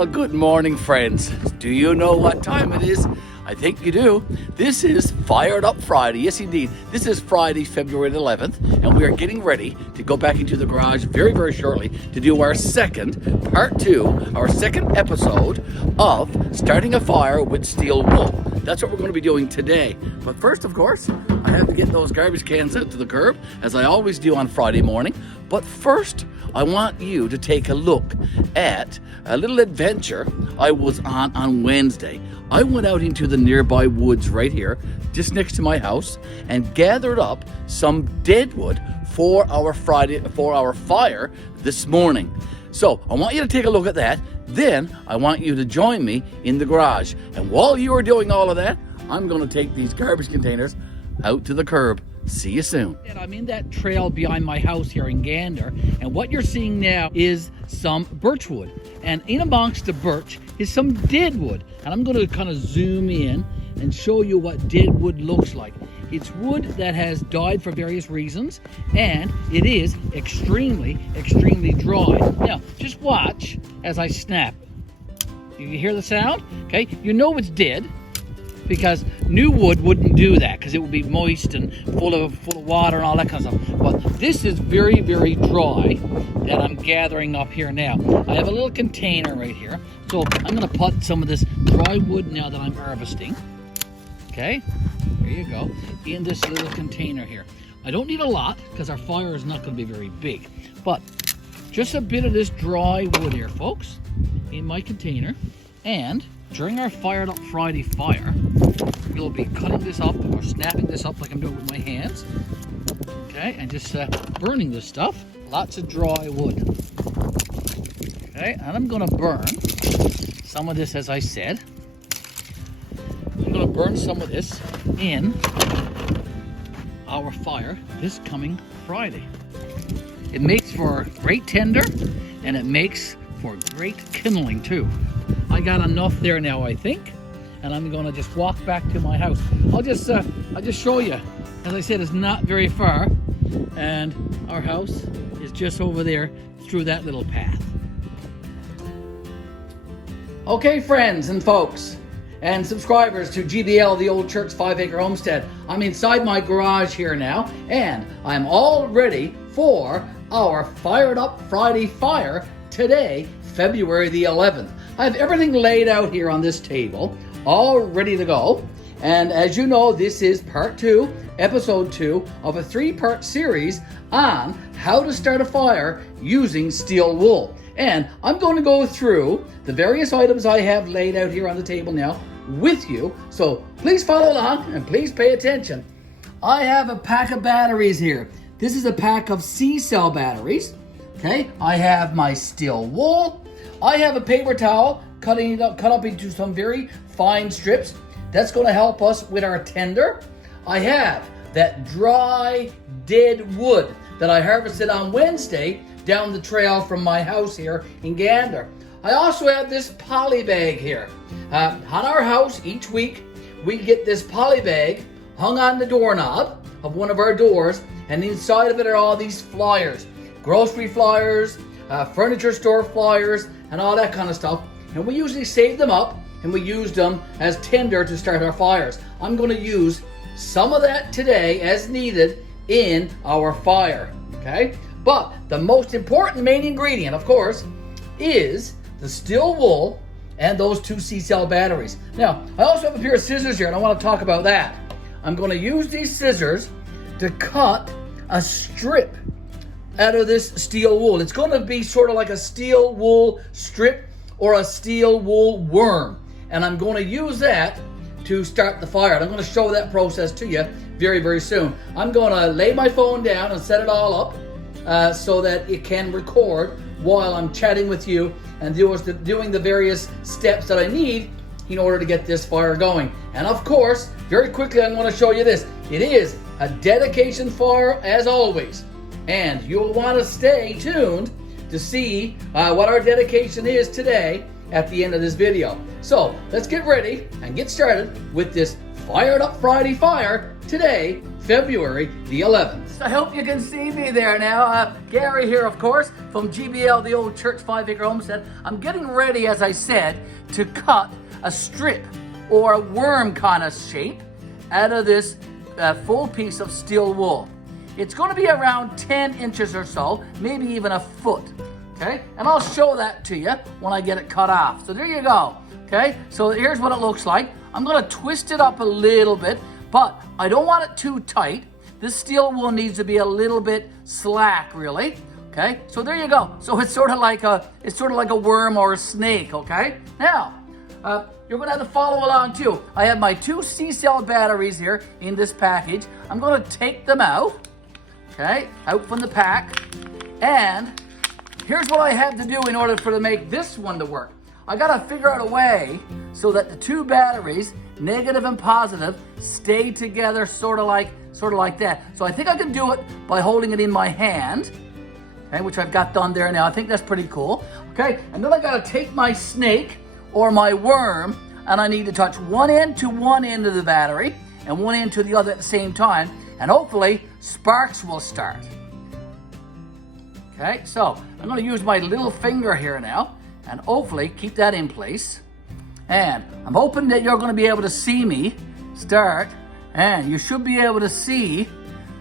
Well, good morning, friends. Do you know what time it is? I think you do. This is Fired Up Friday. Yes, indeed. This is Friday, February 11th, and we are getting ready to go back into the garage very, very shortly to do our part two, our second episode of starting a fire with Steelwool. That's what we're going to be doing today. But first, of course, I have to get those garbage cans out to the curb, as I always do on Friday morning. But first, I want you to take a look at a little adventure I was on Wednesday. I went out into the nearby woods right here, just next to my house, and gathered up some dead wood for our fire this morning. So I want you to take a look at that. Then I want you to join me in the garage. And while you are doing all of that, I'm going to take these garbage containers out to the curb. See you soon. And I'm in that trail behind my house here in Gander, and what you're seeing now is some birch wood. And in amongst the birch is some dead wood. And I'm going to kind of zoom in and show you what dead wood looks like. It's wood that has died for various reasons, and it is extremely, extremely dry. Now, just watch as I snap. You hear the sound? Okay, you know it's dead, because new wood wouldn't do that, because it would be moist and full of water and all that kind of stuff. But this is very, very dry that I'm gathering up here now. I have a little container right here, so I'm going to put some of this dry wood now that I'm harvesting. Okay, there you go, in this little container here. I don't need a lot, because our fire is not going to be very big, but just a bit of this dry wood here, folks, in my container. And during our Fired Up Friday fire, we'll be cutting this up or snapping this up like I'm doing with my hands. Okay, and just burning this stuff. Lots of dry wood. Okay, and I'm going to burn some of this, as I said. I'm going to burn some of this in our fire this coming Friday. It makes for great tinder, and it makes for great kindling too. I got enough there now, I think, and I'm going to just walk back to my house. I'll just show you. As I said, it's not very far, and our house is just over there through that little path. Okay, friends and folks and subscribers to GBL, the Old Church 5-Acre Homestead. I'm inside my garage here now, and I'm all ready for our Fired Up Friday fire today, February the 11th. I have everything laid out here on this table, all ready to go. And as you know, this is part 2, episode 2 of a 3-part series on how to start a fire using Steelwool. And I'm going to go through the various items I have laid out here on the table now with you. So please follow along and please pay attention. I have a pack of batteries here. This is a pack of C-cell batteries. Okay, I have my Steelwool. I have a paper towel cut up into some very fine strips. That's going to help us with our tinder. I have that dry, dead wood that I harvested on Wednesday down the trail from my house here in Gander. I also have this poly bag here. On our house, each week, we get this poly bag hung on the doorknob of one of our doors, and inside of it are all these flyers. Grocery flyers, furniture store flyers, and all that kind of stuff. And we usually save them up, and we use them as tinder to start our fires. I'm going to use some of that today as needed in our fire, okay? But the most important main ingredient, of course, is the Steelwool and those 2 C-cell batteries. Now, I also have a pair of scissors here, and I want to talk about that. I'm going to use these scissors to cut a strip out of this Steelwool. It's going to be sort of like a Steelwool strip or a Steelwool worm. And I'm going to use that to start the fire. And I'm going to show that process to you very, very soon. I'm going to lay my phone down and set it all up so that it can record while I'm chatting with you and doing the various steps that I need in order to get this fire going. And of course, very quickly, I'm going to show you this. It is a dedication fire, as always. And you'll want to stay tuned to see what our dedication is today at the end of this video. So let's get ready and get started with this Fired Up Friday Fire today, February the 11th. I hope you can see me there now. Garry here, of course, from GBL, the old church 5-acre homestead. I'm getting ready, as I said, to cut a strip or a worm kind of shape out of this full piece of steel wool. It's going to be around 10 inches or so, maybe even a foot. Okay, and I'll show that to you when I get it cut off. So there you go. Okay, so here's what it looks like. I'm going to twist it up a little bit, but I don't want it too tight. This steel wool needs to be a little bit slack, really. Okay, so there you go. So it's sort of like a worm or a snake. Okay, now you're going to have to follow along too. I have my 2 C-cell batteries here in this package. I'm going to take them out. Okay, out from the pack, and here's what I have to do in order to make this one to work. I gotta figure out a way so that the 2 batteries, negative and positive, stay together sort of like that. So I think I can do it by holding it in my hand, okay, which I've got done there now. I think that's pretty cool. Okay, and then I gotta take my snake or my worm, and I need to touch one end to one end of the battery and one end to the other at the same time, and hopefully sparks will start. Okay, so I'm going to use my little finger here now and hopefully keep that in place. And I'm hoping that you're going to be able to see me start, and you should be able to see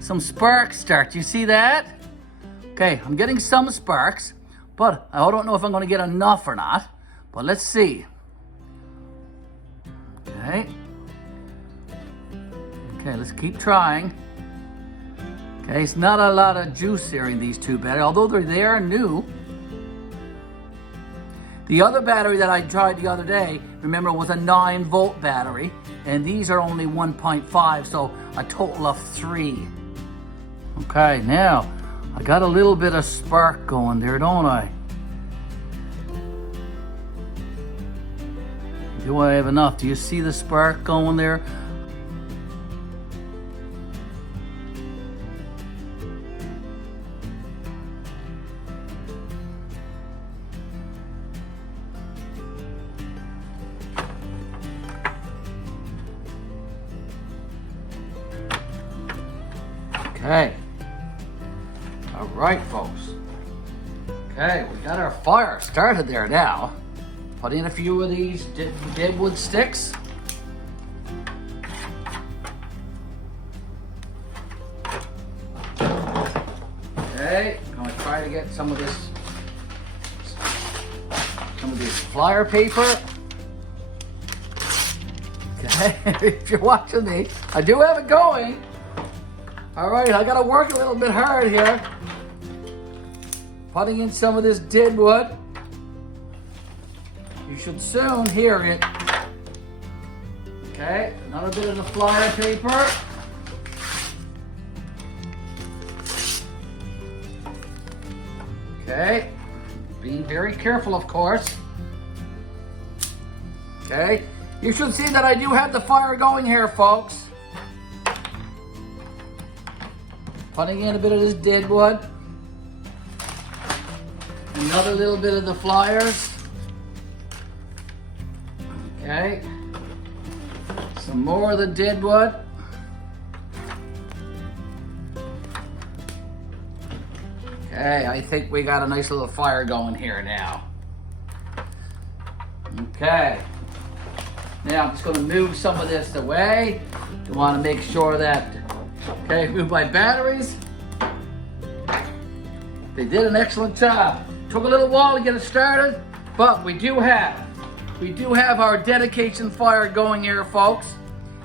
some sparks start. You see that? Okay, I'm getting some sparks, but I don't know if I'm going to get enough or not, but let's see. Okay. Okay, let's keep trying. Okay, it's not a lot of juice here in these 2 batteries, although they are new. The other battery that I tried the other day, remember, was a 9-volt battery, and these are only 1.5, so a total of 3. Okay, now, I got a little bit of spark going there, don't I? Do I have enough? Do you see the spark going there? Okay. All right, folks. Okay, we got our fire started there now. Put in a few of these deadwood sticks. Okay, I'm gonna try to get some of this flyer paper. Okay, if you're watching me, I do have it going. All right, I gotta work a little bit hard here. Putting in some of this deadwood. You should soon hear it. Okay, another bit of the flyer paper. Okay, being very careful, of course. Okay, you should see that I do have the fire going here, folks. Putting in a bit of this deadwood. Another little bit of the flyers. Okay. Some more of the deadwood. Okay, I think we got a nice little fire going here now. Okay. Now I'm just going to move some of this away. I want to make sure that, okay, move my batteries. They did an excellent job. Took a little while to get it started, but we do have our dedication fire going here, folks.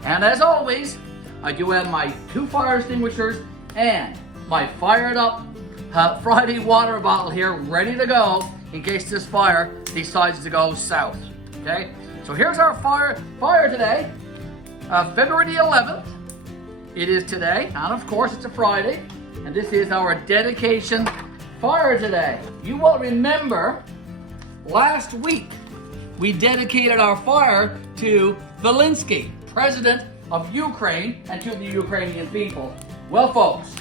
And as always, I do have my 2 fire extinguishers and my fired up Friday water bottle here ready to go in case this fire decides to go south. Okay, so here's our fire today, February the 11th. It is today, and of course it's a Friday, and this is our dedication fire today. You will remember last week we dedicated our fire to Zelensky, President of Ukraine, and to the Ukrainian people. Well, folks,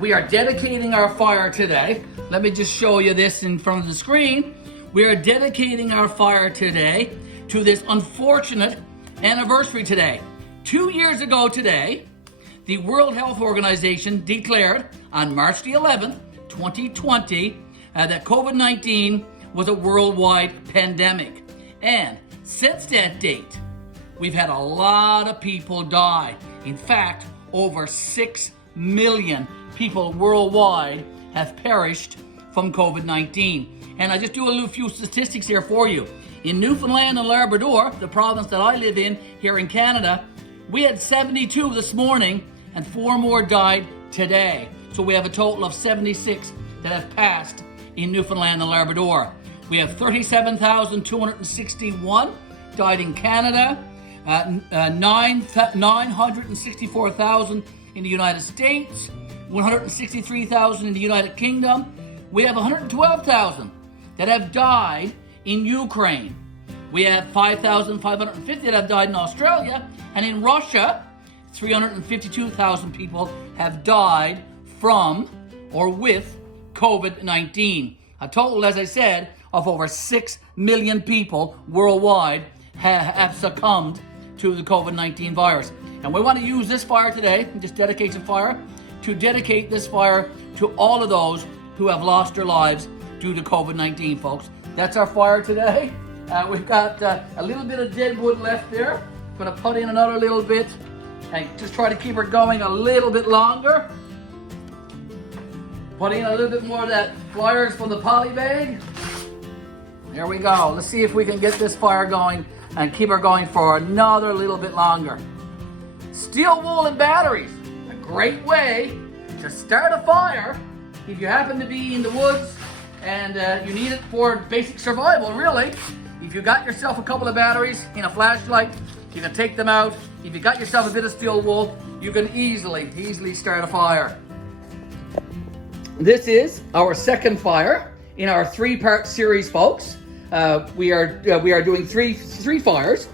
we are dedicating our fire today. Let me just show you this in front of the screen. We are dedicating our fire today to this unfortunate anniversary today. 2 years ago today, the World Health Organization declared on March the 11th, 2020, that COVID-19 was a worldwide pandemic. And since that date, we've had a lot of people die. In fact, over 6 million people worldwide have perished from COVID-19. And I just do a few statistics here for you. In Newfoundland and Labrador, the province that I live in here in Canada, we had 72 this morning and 4 more died today. So we have a total of 76 that have passed in Newfoundland and Labrador. We have 37,261 died in Canada, 964,000 in the United States, 163,000 in the United Kingdom. We have 112,000 that have died in Ukraine. We have 5,550 that have died in Australia, and in Russia, 352,000 people have died from or with COVID-19. A total, as I said, of over 6 million people worldwide have succumbed to the COVID-19 virus. And we want to use this fire today, this dedication fire, to dedicate this fire to all of those who have lost their lives due to COVID-19, folks. That's our fire today. We've got a little bit of dead wood left there. I'm going to put in another little bit and just try to keep her going a little bit longer. Put in a little bit more of that flyers from the poly bag. There we go. Let's see if we can get this fire going and keep her going for another little bit longer. Steel wool and batteries, a great way to start a fire if you happen to be in the woods and you need it for basic survival, really. If you got yourself a couple of batteries in a flashlight, you can take them out. If you got yourself a bit of steel wool, you can easily start a fire. This is our second fire in our 3-part series, folks. We are doing three fires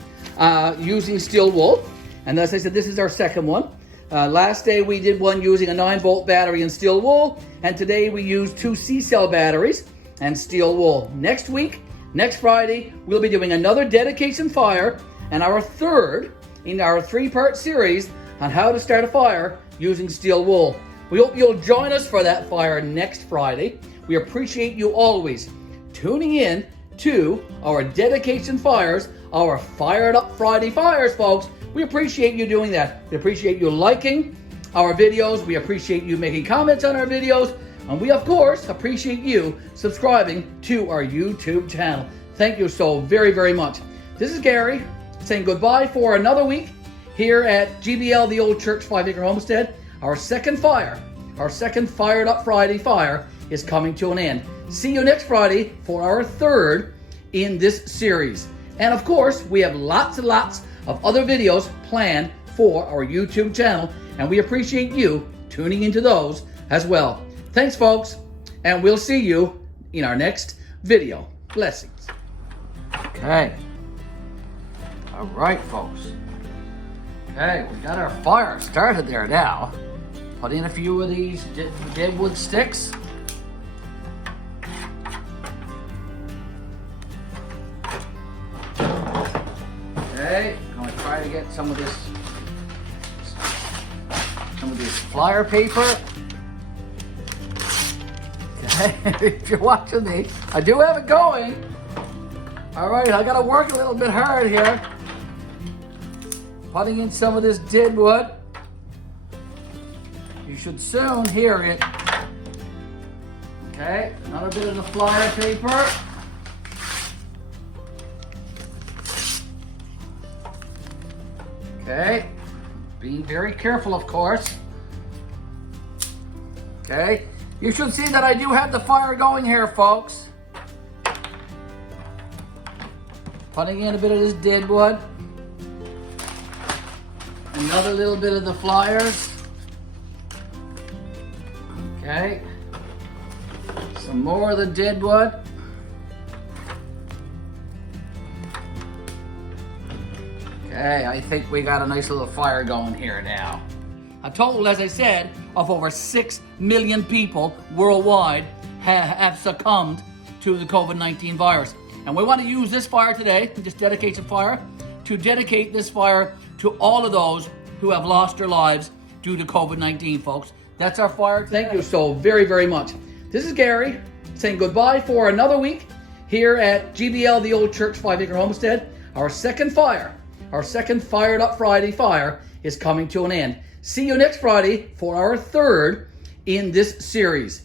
using steel wool, and as I said, this is our second one. Last day we did one using a 9-volt battery and steel wool, and today we used 2 C-cell batteries and steel wool. Next week, next Friday, we'll be doing another dedication fire and our third in our 3-part series on how to start a fire using steel wool. We hope you'll join us for that fire next Friday. We appreciate you always tuning in to our dedication fires, our Fired Up Friday fires, folks. We appreciate you doing that. We appreciate you liking our videos. We appreciate you making comments on our videos. And we, of course, appreciate you subscribing to our YouTube channel. Thank you so very much. This is Gary saying goodbye for another week here at GBL, the Old Church 5-Acre Homestead. Our second fire, our second Fired Up Friday fire is coming to an end. See you next Friday for our third in this series. And of course, we have lots and lots of other videos planned for our YouTube channel, and we appreciate you tuning into those as well. Thanks, folks, and we'll see you in our next video. Blessings. Okay. All right, folks. Okay, we got our fire started there now. Put in a few of these dead wood sticks. Okay, I'm going to try to get some of this flyer paper. Okay, if you're watching me, I do have it going. All right, I got to work a little bit hard here. Putting in some of this dead wood. You should soon hear it. Okay, another bit of the flyer paper. Okay, being very careful, of course. Okay, you should see that I do have the fire going here, folks. Putting in a bit of this dead wood. Another little bit of the flyers. Okay, some more of the dead wood. Okay, I think we got a nice little fire going here now. A total, as I said, of over 6 million people worldwide have succumbed to the COVID-19 virus. And we want to use this fire today, this dedication fire, to dedicate this fire to all of those who have lost their lives due to COVID-19, folks. That's our fire today. Thank you so very, very much. This is Gary saying goodbye for another week here at GBL, the Old Church 5-Acre Homestead. Our second fire, our second Fired Up Friday fire is coming to an end. See you next Friday for our third in this series.